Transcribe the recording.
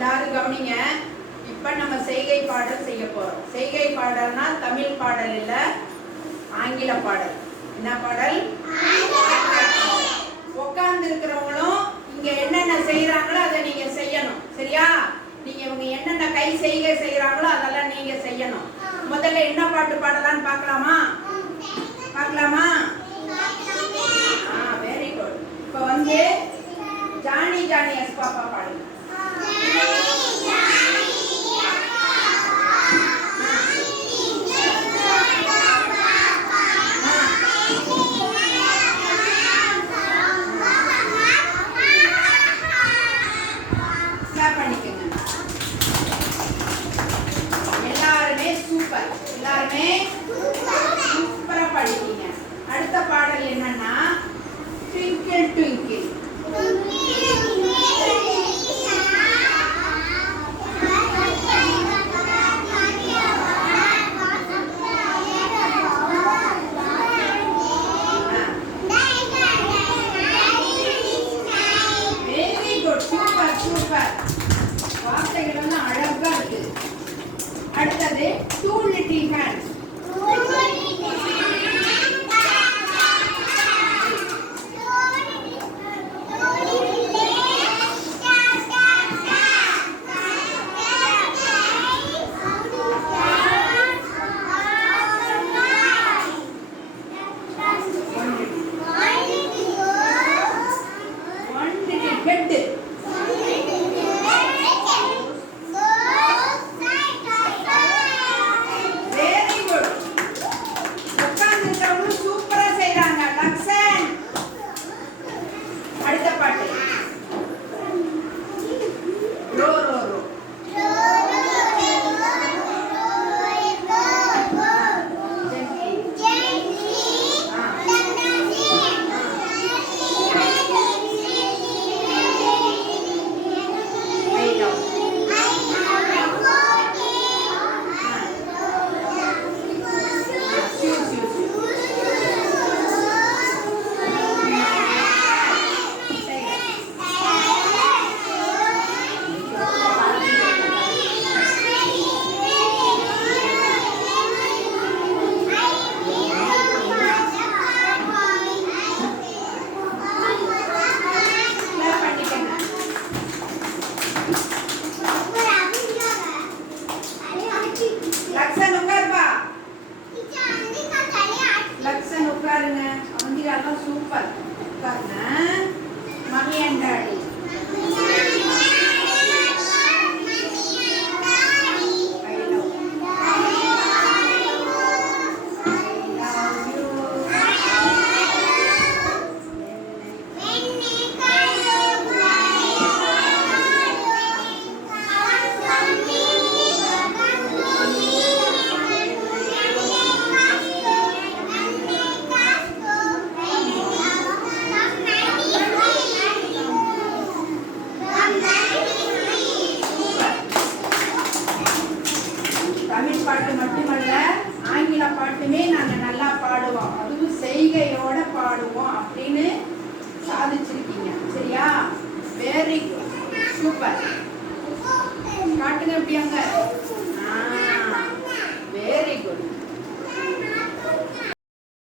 எல்லாரும் கவனிங்க. இப்ப நம்ம செய்கை பாடல் செய்ய போறோம். செய்கை பாடல்னா தமிழ் பாடல் இல்ல, ஆங்கில பாடல். என்ன பாடல்? உட்கார்ந்து இருக்கிறவங்களும் இங்க என்னென்ன செய்யறாங்களோ அதை நீங்க செய்யணும். சரியா? நீங்க இவங்க என்னென்ன கை செய்கை செய்யறாங்களோ அதெல்லாம் நீங்க செய்யணும். முதல்ல என்ன பாட்டு பாடலாம்னு பார்க்கலாமா? பார்க்கலாமா? Very good. இப்போ வந்து ஜானி ஜானி எஸ் பாப்பா பாடுங்க. எல்லாருமே சூப்பரா படிக்கிறீங்க. அடுத்த பாடல் என்னன்னா twinkle twinkle. Very good, super super. வார்த்தைகள் எல்லாம் அழகா இருக்கு. அடுத்தது two little hands. One little head. உட்காருங்க. அவந்திகாலாம் சூப்பர். உட்காருங்க. Mummy and daddy. தமிழ் பாட்டு மட்டுமல்ல, ஆங்கில பாட்டுமே நாங்க நல்லா பாடுவோம். அதுவும் செய்கையோட பாடுவோம் அப்படின்னு சாதிச்சிருக்கீங்க. சரியா? Very good, super. காட்டுங்க எப்படி அங்க